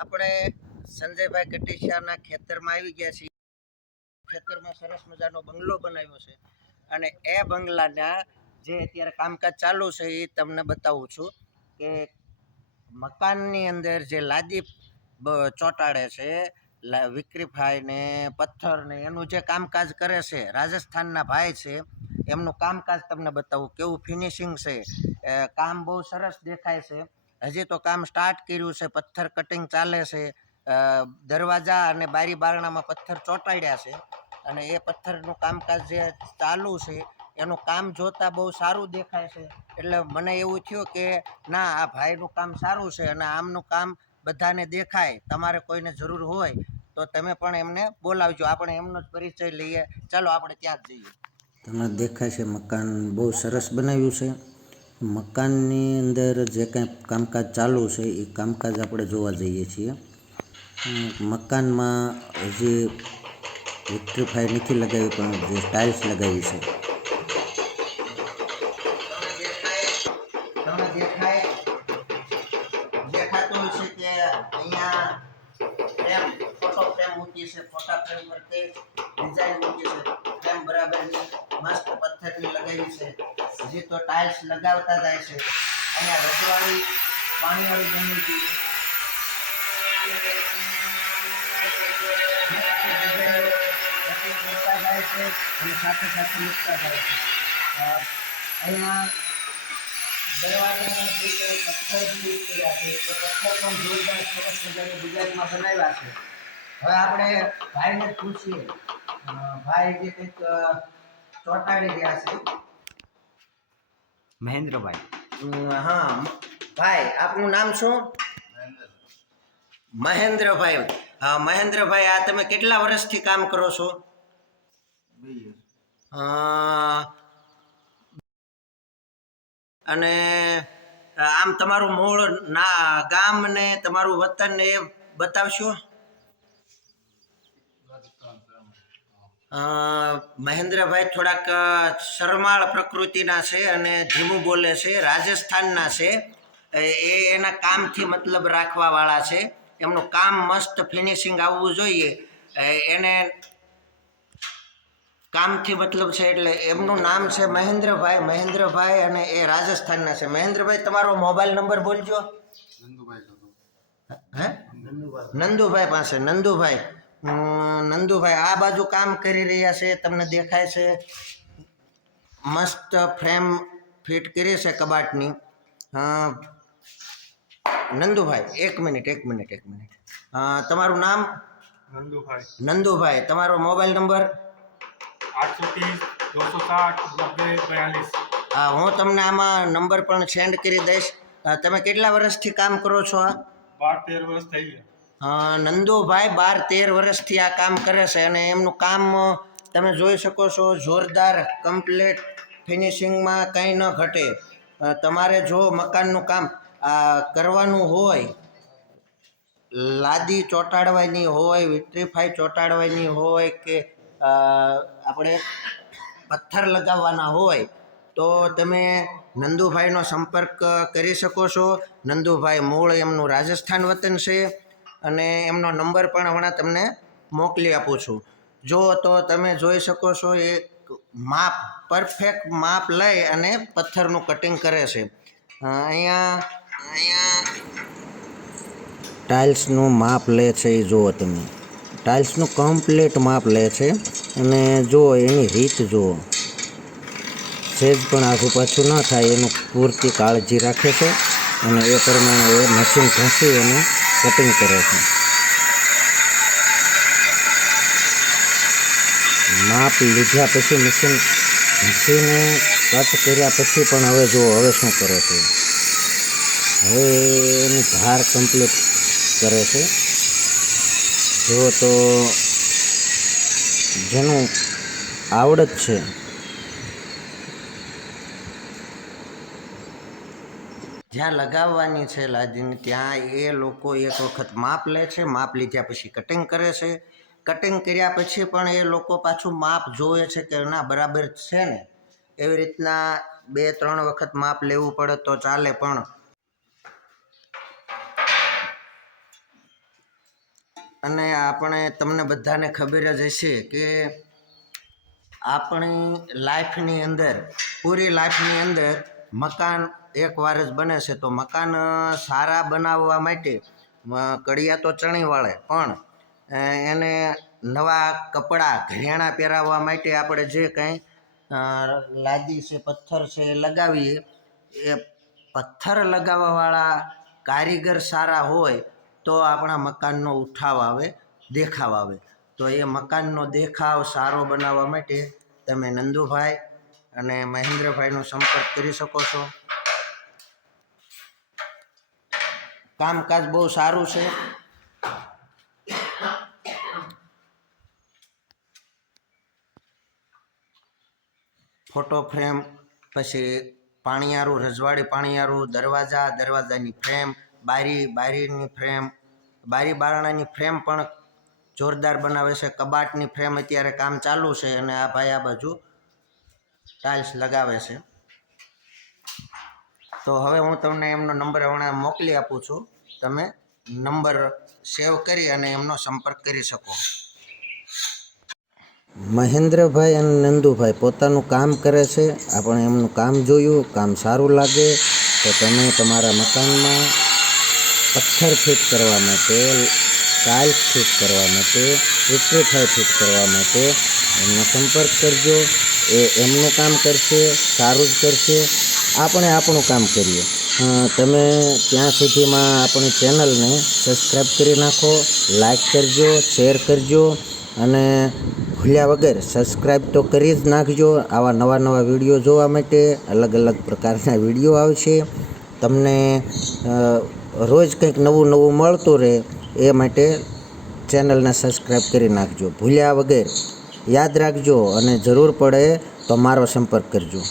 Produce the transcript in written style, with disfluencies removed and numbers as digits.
આપણે સંજયભાઈ કટીશિયાના ખેતરમાં આવી ગયા છીએ. ખેતરમાં સરસ મજાનો બંગલો બનાવ્યો છે અને એ બંગલાના જે અત્યારે કામકાજ ચાલુ છે એ તમને બતાવું છું કે મકાનની અંદર જે લાદી ચોંટાડે છે વિક્રીભાઈ ને પથ્થર ને એનું જે કામકાજ કરે છે રાજસ્થાનના ભાઈ છે એમનું કામકાજ તમને બતાવું કેવું ફિનિશિંગ છે. કામ બહુ સરસ દેખાય છે. હજી તો કામ સ્ટાર્ટ કર્યું છે. પથ્થર કટિંગ ચાલે છે. દરવાજા અને બારી બારણામાં પથ્થર ચોંટાડ્યા છે અને એ પથ્થરનું કામકાજ જે ચાલુ છે એનું કામ જોતા બહુ સારું દેખાય છે. એટલે મને એવું થયું કે ના આ ભાઈનું કામ સારું છે અને આમનું કામ બધાને દેખાય. તમારે કોઈને જરૂર હોય તો તમે પણ એમને બોલાવજો. આપણે એમનો જ પરિચય લઈએ. ચાલો આપણે ત્યાં જ જઈએ. તમને દેખાય છે મકાન બહુ સરસ બનાવ્યું છે. મકાનની અંદર જે કાંઈ કામકાજ ચાલુ છે એ કામકાજ આપણે જોવા જઈએ છીએ. મકાનમાં હજી વિક્ટ્રીફાઈ નથી લગાવી પણ જે ટાઇલ્સ લગાવી છે. દેખાતું છે કે અહીંયા ફ્રેમ ફોટો ફ્રેમ મૂકી છે. ફોટા ફ્રેમ પર ડિઝાઇન મૂકી છે. ફ્રેમ બરાબરની મસ્ત પથ્થરની લગાવી છે. હજી તો ટાઇલ્સ લગાવતા જાય છે. અહીંયા રજવાડી પાણીવાળી બની ગઈ છે. જાય છે અને સાથે સાથે મૂકતા જાય છે. અહીંયા દરવાજાના જે પથ્થર યુઝ કર્યા છે એ પથ્થર પણ જોરદાર સરસ મજાની ડિઝાઇનમાં બનાવ્યા છે. હવે આપણે ભાઈને જ પૂછીએ. ભાઈ જે કંઈક ચોંટાડી રહ્યા છે. મહેન્દ્રભાઈ. હા ભાઈ, આપનું નામ શું? મહેન્દ્રભાઈ. મહેન્દ્રભાઈ, આ તમે કેટલા વર્ષથી કામ કરો છો? અને આમ તમારું મૂળ ગામ ને તમારું વતન ને એ બતાવશો? મહેન્દ્રભાઈ થોડાક શરમાળ પ્રકૃતિના છે અને ધીમું બોલે છે. રાજસ્થાનના છે. એના કામથી મતલબ રાખવા વાળા છે. એમનું કામ મસ્ત ફિનિશિંગ આવવું જોઈએ. એને કામથી મતલબ છે એટલે એમનું નામ છે મહેન્દ્રભાઈ. મહેન્દ્રભાઈ અને એ રાજસ્થાનના છે. મહેન્દ્રભાઈ, તમારો મોબાઈલ નંબર બોલજો. નંદુભાઈ પાસે. નંદુભાઈ આ બાજુ કામ કરી રહ્યા છે. તમને દેખાય છે મસ્ત ફ્રેમ ફિટ કરી છે કબાટની. નંદુભાઈ, એક મિનિટ. તમારું નામ? નંદુભાઈ. તમારો મોબાઈલ નંબર? 830-260-90-42. હા, હું તમને આમાં નંબર પણ સેન્ડ કરી દઈશ. તમે કેટલા વર્ષથી કામ કરો છો? 12-13 વર્ષ થઈ ગયા. નંદુભાઈ 12-13 વર્ષથી આ કામ કરે છે અને એમનું કામ તમે જોઈ શકો છો. જોરદાર કમ્પ્લીટ ફિનિશિંગમાં કંઈ ન ઘટે. તમારે જો મકાનનું કામ કરવાનું હોય, લાદી ચોંટાડવાની હોય, વિક્ટ્રીફાઈ ચોંટાડવાની હોય કે આપણે પથ્થર લગાવવાના હોય તો તમે નંદુભાઈનો સંપર્ક કરી શકો છો. નંદુભાઈ મૂળ એમનું રાજસ્થાન વતન છે અને એમનો નંબર પણ હમણાં તમને મોકલી આપું છું. જો તો તમે જોઈ શકો છો એક માપ, પરફેક્ટ માપ લઈ અને પથ્થરનું કટિંગ કરે છે. અહીંયા ટાઇલ્સનું માપ લે છે એ જુઓ તમે. ટાઇલ્સનું કમ્પ્લીટ માપ લે છે અને જુઓ એની રીત જુઓ. સેજ પણ આઘું પાછું ન થાય એનું પૂરતી કાળજી રાખે છે અને એ પ્રમાણે એ મશીન ઘસી અને કટિંગ કરે છે. માપ લીધા પછી મશીન ઘસીને કટ કર્યા પછી પણ હવે જુઓ હવે શું કરે છે. હવે એની ધાર કમ્પ્લીટ કરે છે. જુઓ તો જેનું આવડત છે જ્યાં લગાવવાની છે લાદીને ત્યાં એ લોકો એક વખત માપ લે છે. માપ લીધા પછી કટિંગ કરે છે. કટિંગ કર્યા પછી પણ એ લોકો પાછું માપ જોવે છે કે ના બરાબર છે ને. એવી રીતના 2-3 વખત માપ લેવું પડે તો ચાલે. પણ અને આપણે તમને બધાને ખબર જ હશે કે આપણી લાઈફની અંદર પૂરી લાઈફની અંદર મકાન એકવાર જ બને છે. તો મકાન સારા બનાવવા માટે કડિયા તો ચણી વાળે, પણ એને નવા કપડાં ઘરેણાં પહેરાવવા માટે આપણે જે કંઈ લાદી છે, પથ્થર છે એ લગાવીએ, એ પથ્થર લગાવવાવાળા કારીગર સારા હોય તો આપણા મકાનનો ઉઠાવ આવે, દેખાવ આવે. તો એ મકાનનો દેખાવ સારો બનાવવા માટે તમે નંદુભાઈ અને મહેન્દ્રભાઈનો સંપર્ક કરી શકો છો. કામકાજ બહુ સારું છે. ફોટો ફ્રેમ, પછી પાણીયારું, રજવાડી પાણીયારું, દરવાજાની ફ્રેમ, બારીની ફ્રેમ, બારી બારણાની ફ્રેમ પણ જોરદાર બનાવે છે. કબાટની ફ્રેમ અત્યારે કામ ચાલુ છે અને આ ભાઈ આ બાજુ ટાઇલ્સ લગાવે છે. તો હવે હું તમને એમનો નંબર હમણાં મોકલી આપું છું. તમે નંબર સેવ કરી અને એમનો સંપર્ક કરી શકો. મહેન્દ્રભાઈ અને નંદુભાઈ પોતાનું કામ કરે છે. આપણે એમનું કામ જોયું, કામ સારું લાગે તો તમે તમારા મકાનમાં પથ્થર ફિટ કરવા માટે, ટાઇલ્સ ફિટ કરવા માટે, વિટ્રીફાઈ ફિટ કરવા માટે એમનો સંપર્ક કરજો. એ એમનું કામ કરશે, સારું જ કરશે. આપણે આપણું કામ કરીએ. તમે ત્યાં સુધીમાં આપણી ચેનલને સબસ્ક્રાઈબ કરી નાખો, લાઈક કરજો, શેર કરજો અને ભૂલ્યા વગર સબસ્ક્રાઈબ તો કરી જ નાખજો. આવા નવા વિડીયો જોવા માટે અલગ અલગ પ્રકારના વિડીયો આવશે. તમને રોજ કંઈક નવું મળતું રહે એ માટે ચેનલને સબસ્ક્રાઈબ કરી નાખજો. ભૂલ્યા વગર યાદ રાખજો અને જરૂર પડે તો મારો સંપર્ક કરજો.